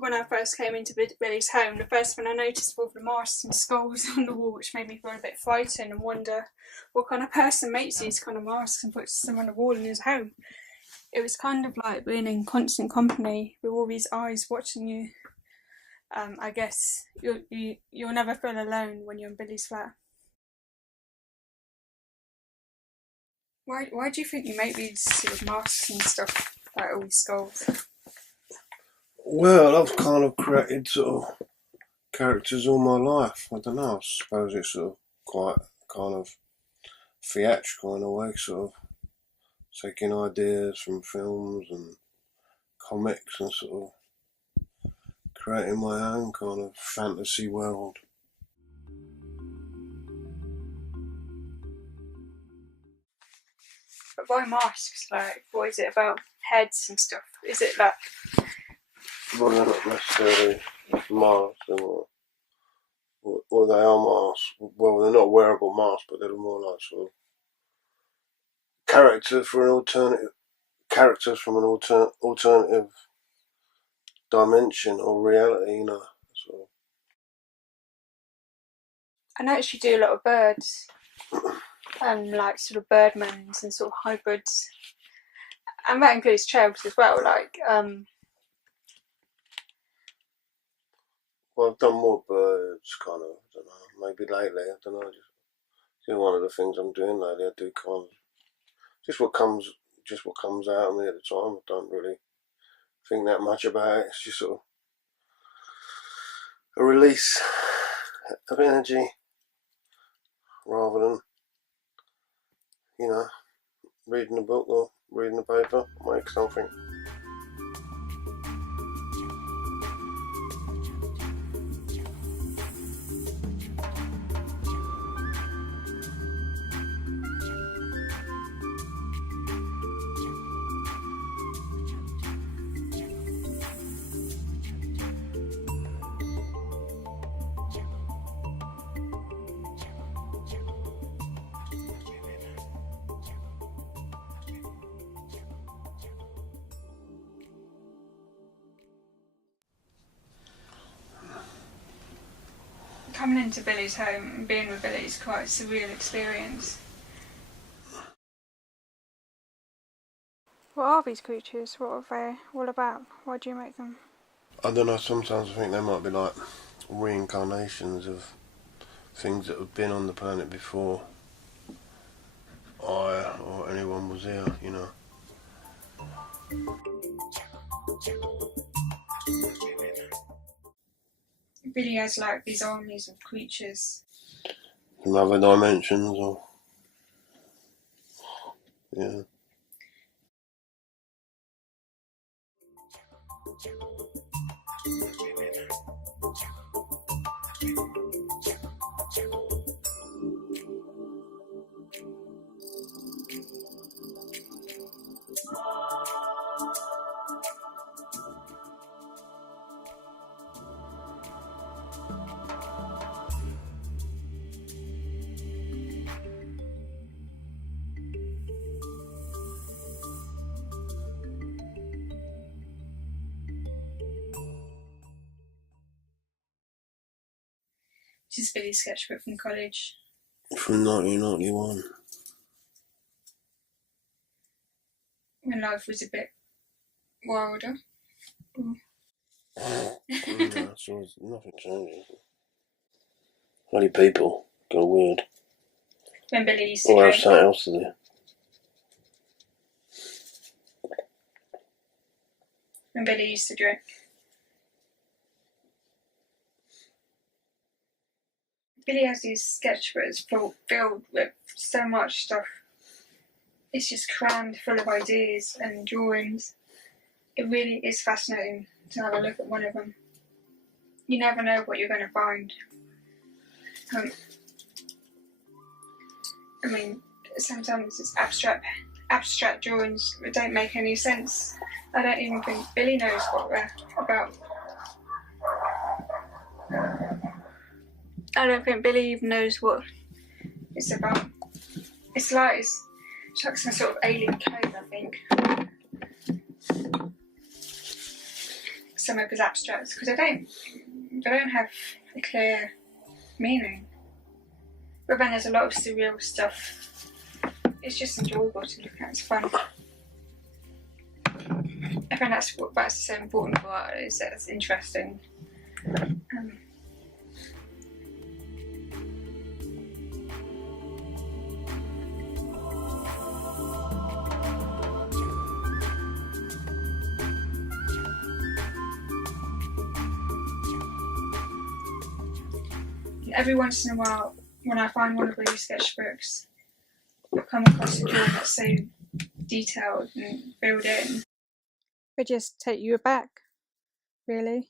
when I first came into Billy's home, the first thing I noticed were the masks and skulls on the wall, which made me feel a bit frightened and wonder what kind of person makes these kind of masks and puts them on the wall in his home. It was kind of like being in constant company with all these eyes watching you. I guess you'll never feel alone when you're in Billy's flat. Why do you think you make these sort of masks and stuff, like all these skulls? Well, I've kind of created sort of characters all my life. I don't know, I suppose it's sort of quite kind of theatrical in a way, sort of taking ideas from films and comics and sort of creating my own kind of fantasy world. But why masks? Like, what is it about heads and stuff? Is it like... Well, they're not necessarily masks, well, they are masks. Well, they're not wearable masks, but they're more like sort of characters from an alternative dimension or reality, you know. Sort of. I noticed you do a lot of birds, like sort of birdmans and sort of hybrids, and that includes cherubs as well. Like, well, I've done more birds, kind of. I don't know. Maybe lately, I don't know. Just one of the things I'm doing lately. I do kind of just what comes out of me at the time. I don't really think that much about it. It's just sort of a release of energy rather than, you know, reading a book or reading a paper. Make something. coming into Billy's home and being with Billy is quite a surreal experience. What are these creatures? What are they all about? Why do you make them? I don't know, sometimes I think they might be like reincarnations of things that have been on the planet before I or anyone was here, you know. Billy has like these armies of creatures. From other dimensions or... yeah. This is Billy's sketchbook from college. From 1991. When life was a bit wilder. No, so nothing changes. Only people go weird. When Billy used to or have something else to do. When Billy used to drink. Billy has these sketchbooks filled with so much stuff. It's just crammed full of ideas and drawings. It really is fascinating to have a look at one of them. You never know what you're going to find. I mean, sometimes it's abstract drawings that don't make any sense. I don't even think Billy knows what they're about. I don't think Billy even knows what it's about. It's like some sort of alien code, I think. some of his abstracts because they don't have a clear meaning. But then there's a lot of surreal stuff. It's just enjoyable to look at. It's fun. I think that's so important for art, is that it's interesting. Every once in a while, when I find one of these sketchbooks, I'll come across a drawing that's so detailed and filled in. They just take you aback, really.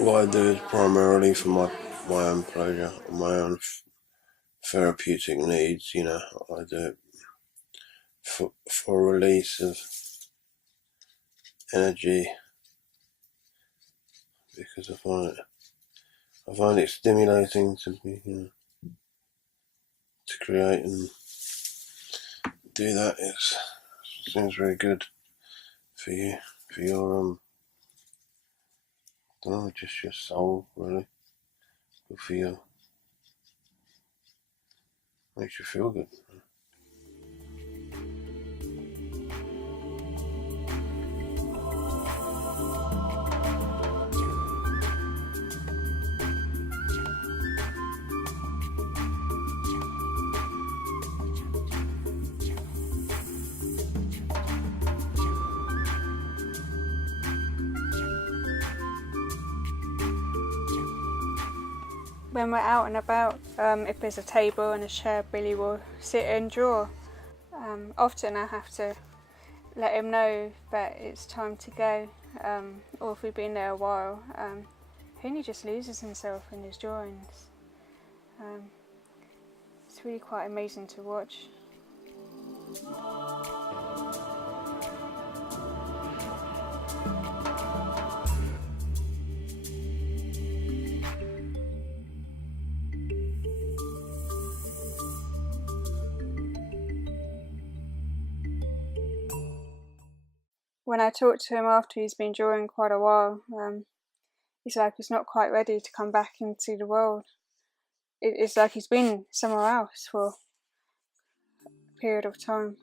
What I do is primarily for my own pleasure, my own therapeutic needs. You know, I do it for release of energy because I find it stimulating to be, to create and do that. It seems very good for you, for your I don't know, just your soul, really. Good for you. Makes you feel good. When we're out and about, if there's a table and a chair, Billy will sit and draw. Often I have to let him know that it's time to go, or if we've been there a while, he only just loses himself in his drawings. It's really quite amazing to watch. When I talk to him after he's been drawing quite a while, he's like he's not quite ready to come back into the world. It's like he's been somewhere else for a period of time.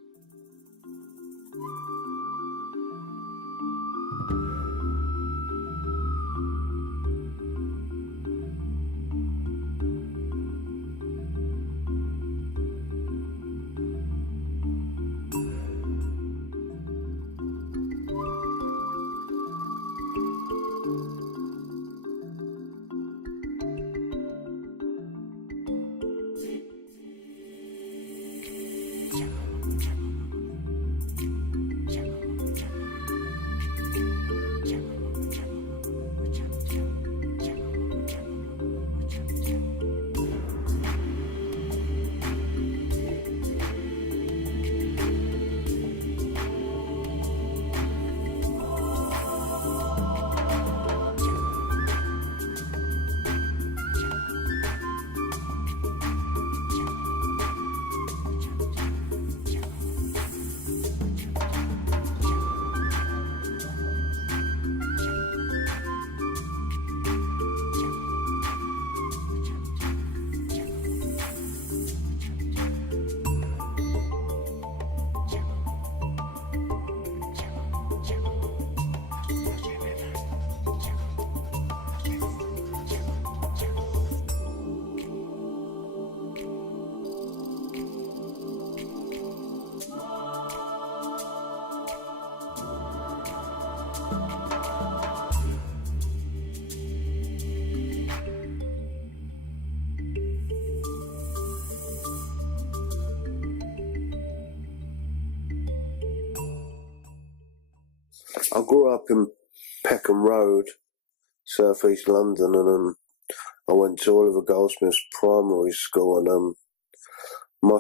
I grew up in Peckham Road, South East London, and I went to Oliver Goldsmith's primary school, and my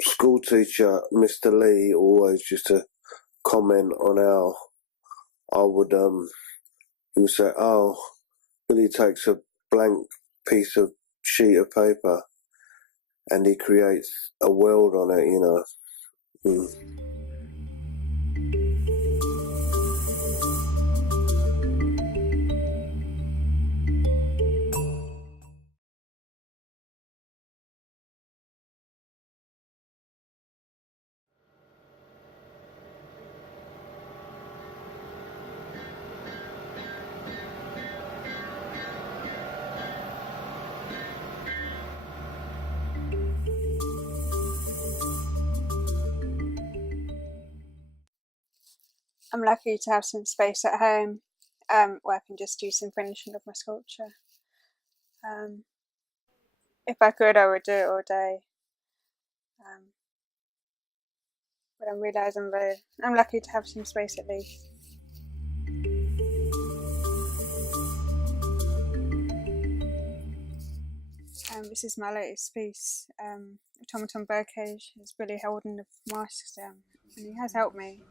school teacher, Mr. Lee, always used to comment on how I would, he would say, "Oh, Billy takes a blank piece of sheet of paper and he creates a world on it, you know." I'm lucky to have some space at home where I can just do some finishing of my sculpture. If I could, I would do it all day. But I realise I'm lucky to have some space at least. This is my latest piece, Automaton Birdcage. It's Billy holding the masks down, and he has helped me.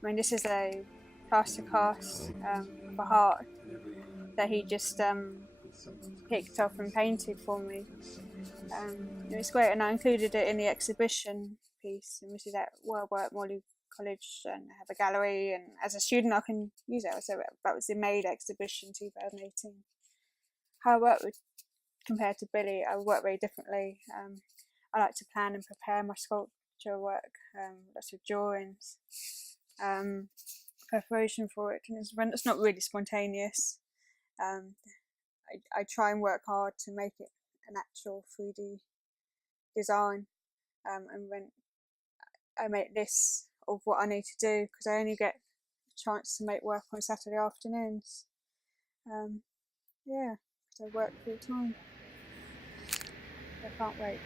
I mean, this is a plaster cast of a heart that he just picked up and painted for me. It was great, and I included it in the exhibition piece, and we see that well at Morley College and have a gallery, and as a student I can use it. So that was the Made exhibition 2018. How I work with compared to Billy, I work very differently. I like to plan and prepare my sculpture work, lots of drawings, preparation for it, and it's not really spontaneous. I try and work hard to make it an actual 3D design, and when I make lists of what I need to do, because I only get a chance to make work on Saturday afternoons. Yeah, so I work full time. I can't wait.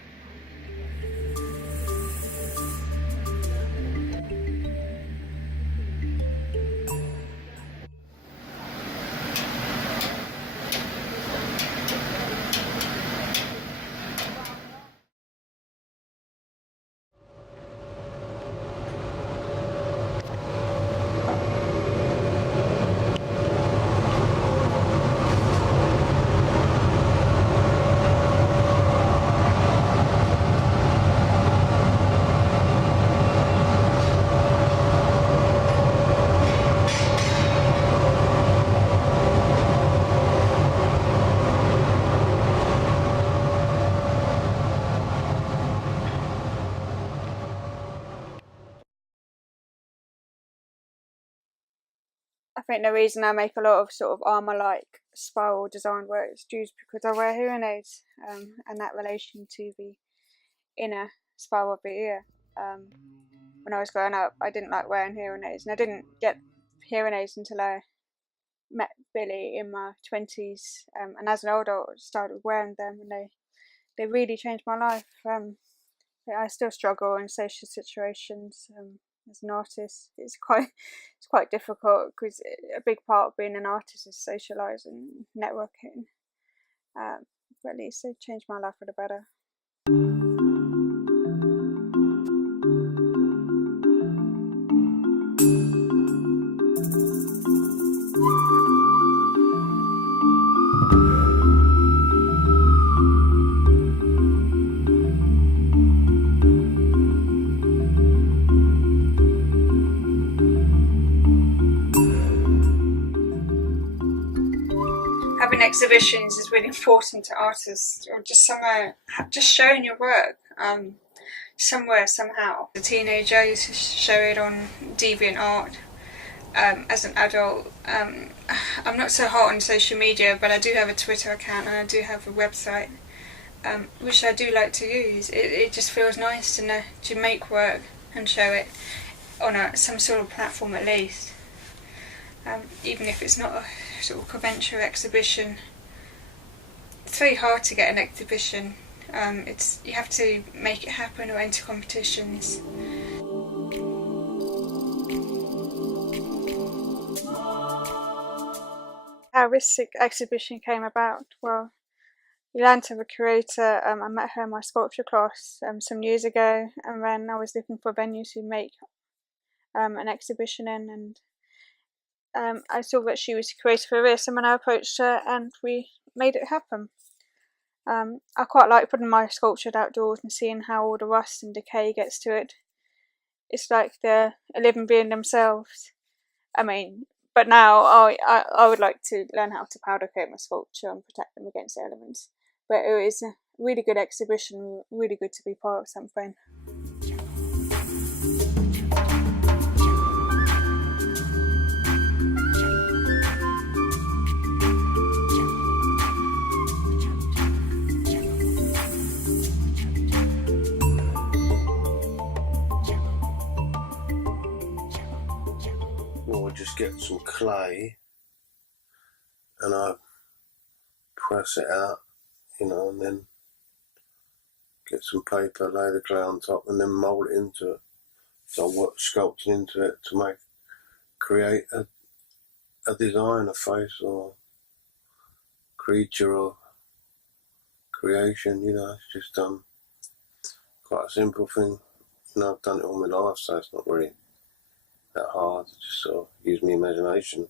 I think the reason I make a lot of sort of armour-like spiral design work is due because I wear hearing aids, and that relation to the inner spiral of the ear. When I was growing up, I didn't like wearing hearing aids, and I didn't get hearing aids until I met Billy in my 20s, and as an adult I started wearing them, and they really changed my life. I still struggle in social situations. As an artist, it's quite difficult because a big part of being an artist is socialising, networking. But at least they've changed my life for the better. Having exhibitions is really important to artists, or just somewhere, just showing your work somewhere, somehow. As a teenager, I used to show it on DeviantArt. As an adult, I'm not so hot on social media, but I do have a Twitter account and I do have a website, which I do like to use. It just feels nice to make work and show it on some sort of platform at least. Even if it's not a sort of conventional exhibition. It's very hard to get an exhibition. You have to make it happen or enter competitions. How this exhibition came about? Well, Yolanta, the curator, I met her in my sculpture class some years ago, and then I was looking for a venue to make an exhibition in, and I saw that she was the creator for this, and when I approached her, and we made it happen. I quite like putting my sculpture outdoors and seeing how all the rust and decay gets to it. It's like they're a living being themselves. I mean, but now I would like to learn how to powder coat my sculpture and protect them against the elements. But it was a really good exhibition, really good to be part of something. Or just get some clay and I press it out, and then get some paper, lay the clay on top, and then mould it into it. So I work sculpting into it to create a design, a face or creature or creation. It's just quite a simple thing. I've done it all my life, so it's not really that hard. Just sort of use my imagination.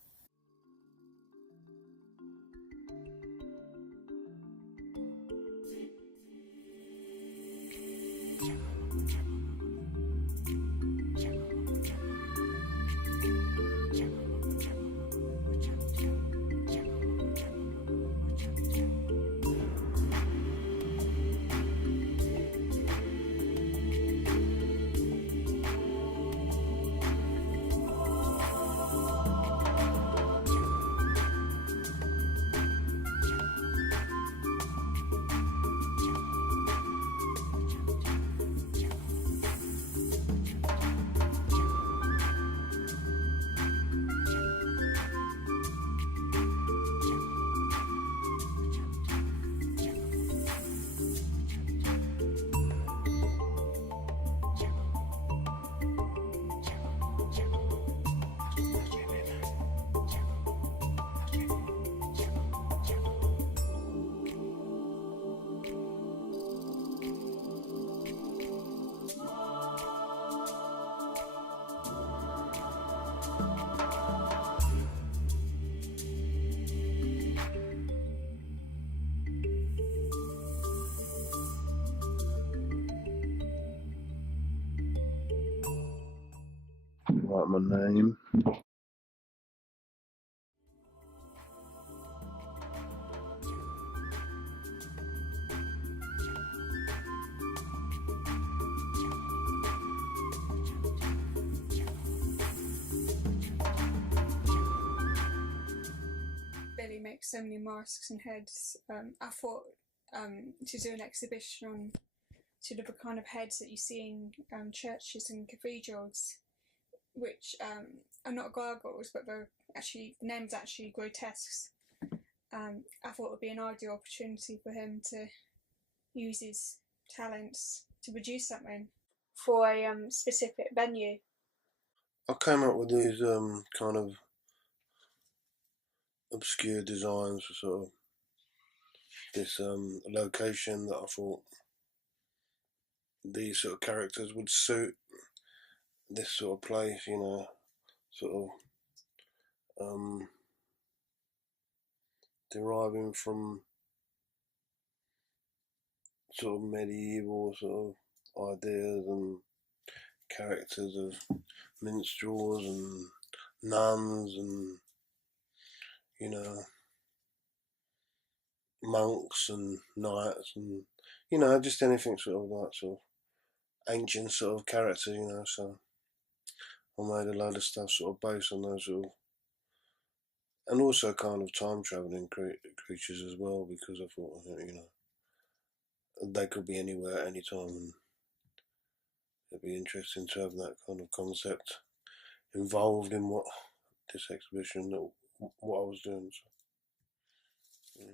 Write my name. Billy makes so many masks and heads. I thought to do an exhibition on sort of the kind of heads that you see in churches and cathedrals, which are not gargoyles, but the name's actually grotesques. I thought it would be an ideal opportunity for him to use his talents to produce something for a specific venue. I came up with these kind of obscure designs for sort of this location that I thought these sort of characters would suit this sort of place, sort of deriving from sort of medieval sort of ideas and characters of minstrels and nuns and monks and knights and just anything sort of like sort of ancient sort of characters, so I made a load of stuff sort of based on those sort of, and also kind of time travelling creatures as well, because I thought they could be anywhere at any time, and it'd be interesting to have that kind of concept involved in what this exhibition, what I was doing. So, yeah.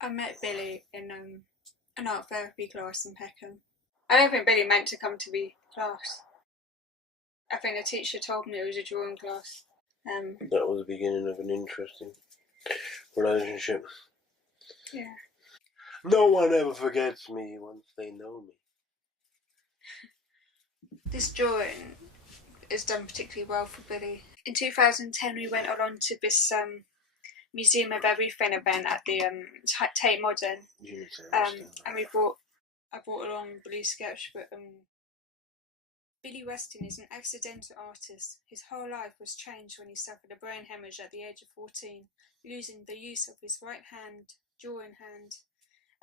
I met Billy in an art therapy class in Peckham. I don't think Billy meant to come to the class. I think the teacher told me it was a drawing class. That was the beginning of an interesting relationship. Yeah. No one ever forgets me once they know me. This drawing is done particularly well for Billy. In 2010 we went along to this Museum of Everything event at the Tate Modern, and I brought along Billy's sketch, but Billy Weston is an accidental artist. His whole life was changed when he suffered a brain hemorrhage at the age of 14, losing the use of his right hand, drawing hand,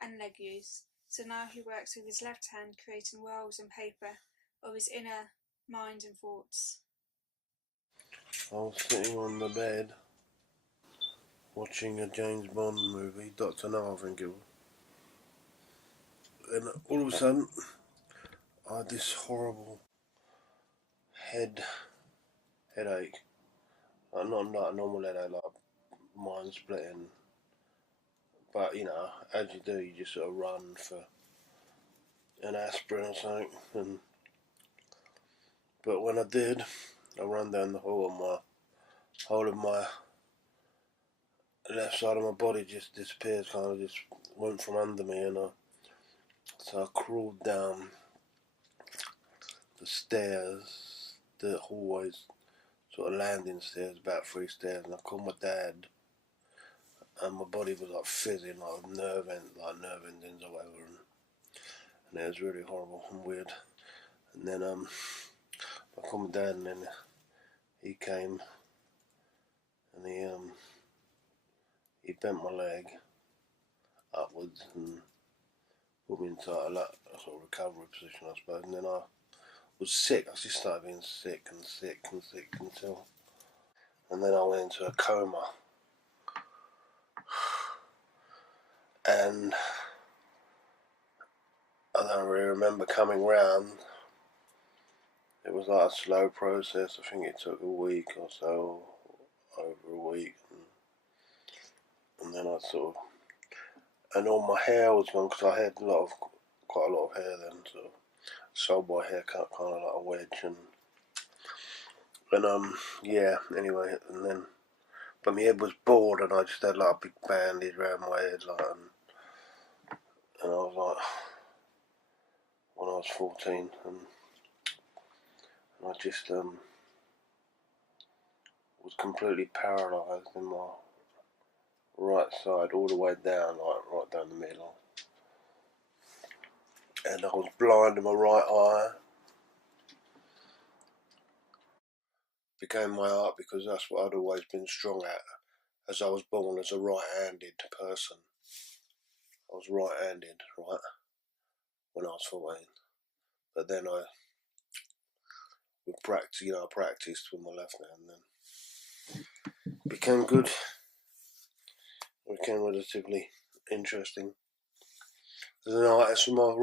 and leg use. So now he works with his left hand, creating worlds and paper of his inner mind and thoughts. I was sitting on the bed watching a James Bond movie, Dr. No, I think it was. And all of a sudden, I had this horrible headache. Like, not like a normal headache, like mind splitting. But you know, as you do, you just sort of run for an aspirin or something. But when I did, I ran down the hall and my whole of my left side of my body just disappeared, kind of just went from under me, and so I crawled down the stairs, the hallways, sort of landing stairs, about 3 stairs, and I called my dad, and my body was like fizzing, like nerve endings or whatever, and it was really horrible and weird. And then I called my dad, and then he came, and he bent my leg upwards and put me into a sort of recovery position, I suppose. And then I was sick. I just started being sick until, and then I went into a coma. And I don't really remember coming round. It was like a slow process. I think it took a week or so, over a week, and then I sort of, and all my hair was gone because I had quite a lot of hair then, so sold my haircut kind of like a wedge, and yeah. Anyway, and then, but my head was bald, and I just had like a big bandage around my head, like, and I was like, when I was 14, and I just was completely paralysed in my right side, all the way down, like right down the middle, and I was blind in my right eye. Became my art because that's what I'd always been strong at, as I was born as a right-handed person. I was right-handed, right, when I was 14, but then I practiced with my left hand, then became good. Became relatively interesting as an artist with my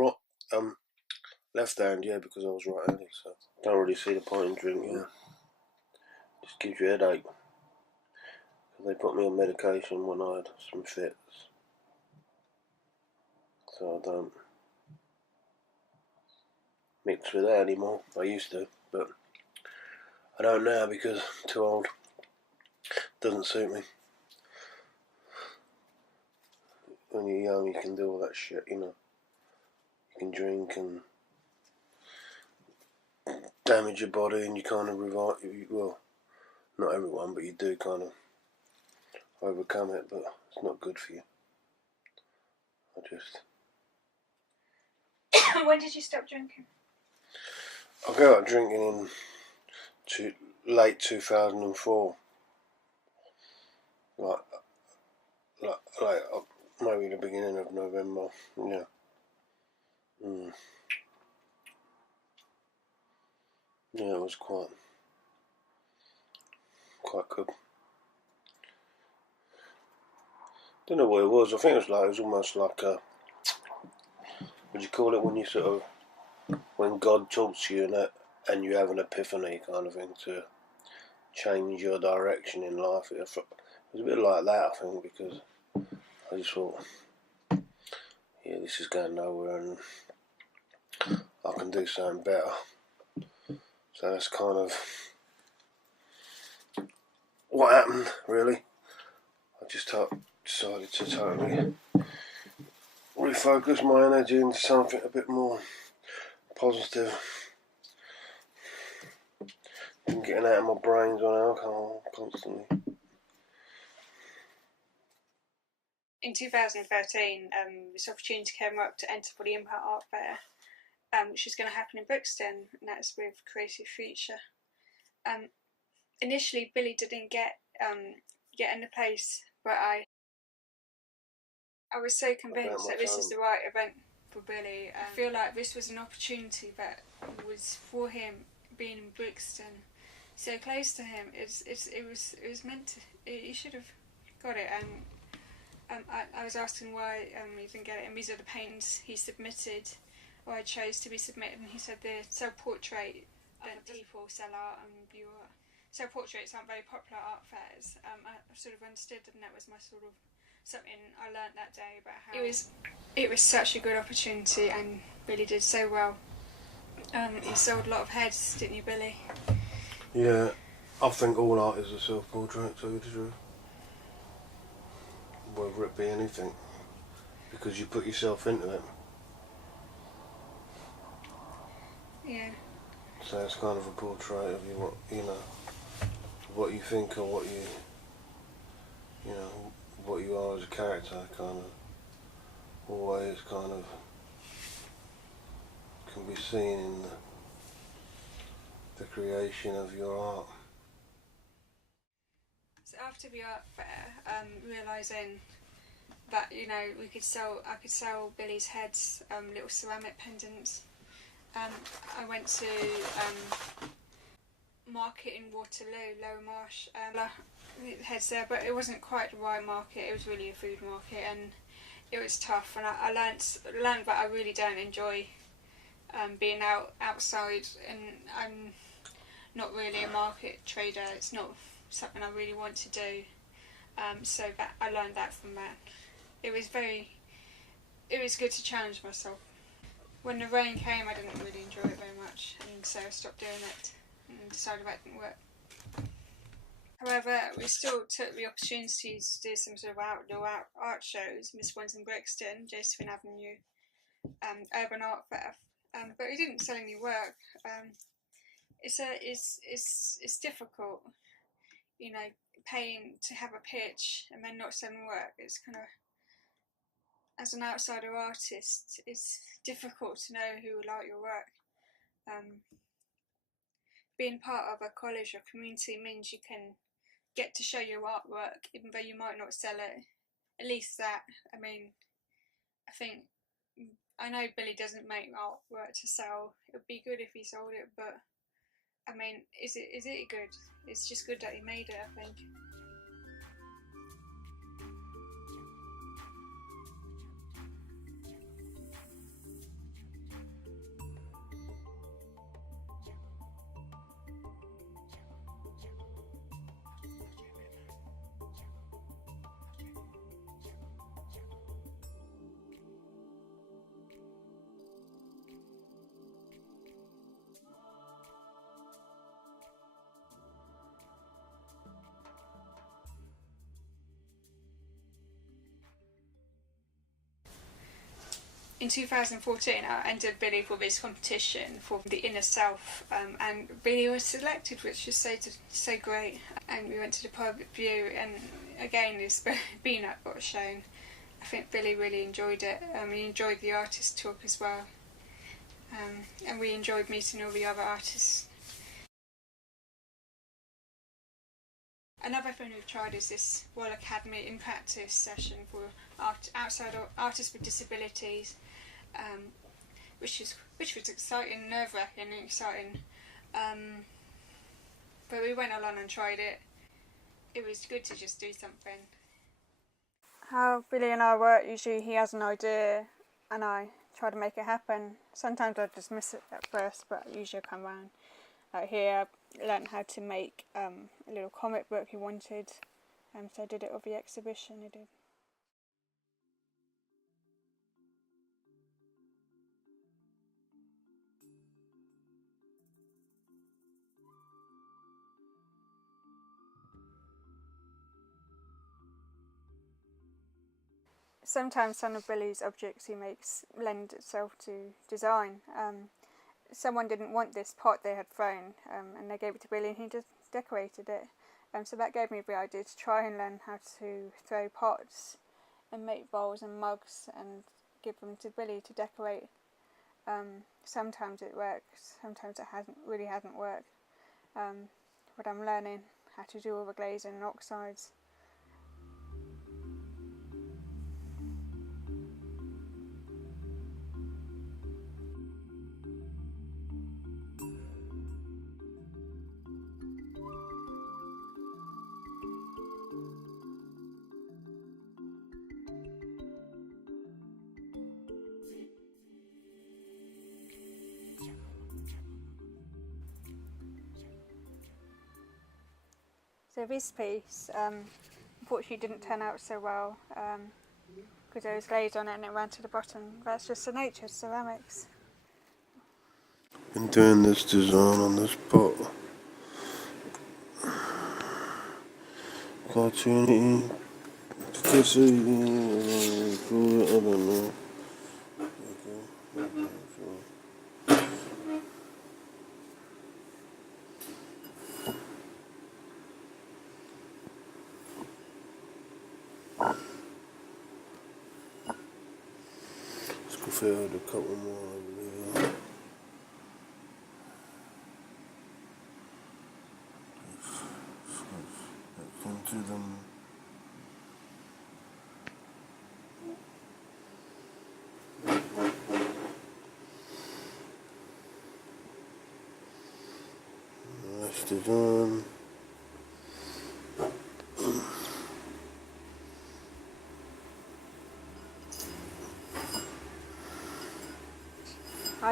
left hand, yeah, because I was right-handed, so don't really see the point in drinking. Just gives you a headache. They put me on medication when I had some fits, so I don't mix with that anymore. I used to, but I don't now because I'm too old. Doesn't suit me. When you're young, you can do all that shit, you know. You can drink and damage your body, and you kind of revive. Well, not everyone, but you do kind of overcome it. But it's not good for you. When did you stop drinking? I got out drinking in late 2004. Like maybe the beginning of November. Yeah. Yeah, it was quite good. Don't know what it was. I think it was almost like a, what do you call it when you sort of, when God talks to you and you have an epiphany kind of thing to change your direction in life. It was a bit like that, I think, because I just thought yeah, this is going nowhere and I can do something better. So that's kind of what happened, really. I just decided to totally refocus my energy into something a bit more positive. Been getting out of my brains on alcohol constantly. In 2013, this opportunity came up to enter for the Impact Art Fair, which is going to happen in Brixton, and that's with Creative Future. Initially, Billy didn't get in the place, but I was so convinced that this is the right event for Billy. I feel like this was an opportunity that was for him, being in Brixton, so close to him. It was meant to. He should have got it, and I was asking why he didn't get it, and these are the paintings he submitted, or I chose to be submitted, and he said the self-portrait that people sell art and view art. Self-portraits aren't very popular at art fairs. I sort of understood, and that was my sort of something I learnt that day about how it was such a good opportunity, and Billy did so well. You sold a lot of heads, didn't you, Billy? Yeah, I think all art is a self-portrait, to tell you the truth. Whether it be anything, because you put yourself into it. Yeah. So it's kind of a portrait of what you think or what you are as a character, kind of always kind of can be seen in the creation of your art. So after the art fair, realising that I could sell Billy's heads, little ceramic pendants. I went to market in Waterloo, Lower Marsh, heads there, but it wasn't quite the right market. It was really a food market, and it was tough. And I learned that I really don't enjoy being outside, and I'm not really a market trader. It's not something I really want to do. So that I learned that from that. It was good to challenge myself. When the rain came, I didn't really enjoy it very much, and so I stopped doing it and decided that didn't work. However, we still took the opportunities to do some sort of outdoor art shows. Miss One's in Brixton, Josephine Avenue, Urban Art Fair, but we didn't sell any work. It's difficult, paying to have a pitch and then not selling work. It's kind of, as an outsider artist, it's difficult to know who will like your work. Being part of a college or community means you can get to show your artwork, even though you might not sell it. At least that. I know Billy doesn't make artwork to sell. It would be good if he sold it, but is it good? It's just good that he made it, I think. In 2014, I entered Billy for this competition for the Inner Self, and Billy was selected, which was so great. And we went to the public view, and again, this Beanut got shown. I think Billy really enjoyed it. He enjoyed the artist talk as well, and we enjoyed meeting all the other artists. Another thing we've tried is this Royal Academy in Practice session for outside artists with disabilities, which was exciting, nerve-wracking and exciting. But we went along and tried it. It was good to just do something. How Billy and I work, usually he has an idea and I try to make it happen. Sometimes I just miss it at first, but usually I come round. Here I learnt how to make a little comic book he wanted, so I did it with the exhibition he did. Sometimes some of Billy's objects he makes lend itself to design. Someone didn't want this pot they had thrown, and they gave it to Billy and he just decorated it. So that gave me the idea to try and learn how to throw pots and make bowls and mugs and give them to Billy to decorate. Sometimes it works, sometimes it really hasn't worked. But I'm learning how to do all the glazing and oxides. So this piece, unfortunately didn't turn out so well because there was glaze on it and it ran to the bottom. That's just the nature of ceramics. Been doing this design on this pot. Cartoony, kissy, I don't know. Let's go fill a couple more over there. Into them. Nice design.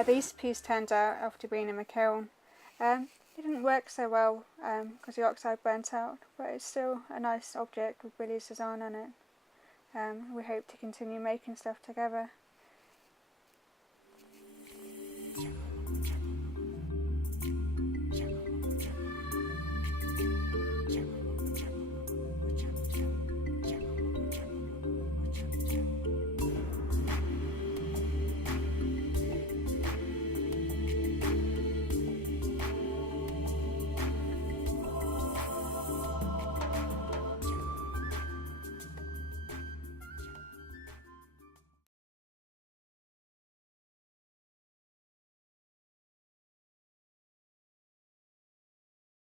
This piece turned out after being in the kiln. It didn't work so well because the oxide burnt out, but it's still a nice object with Billy's design on it. We hope to continue making stuff together.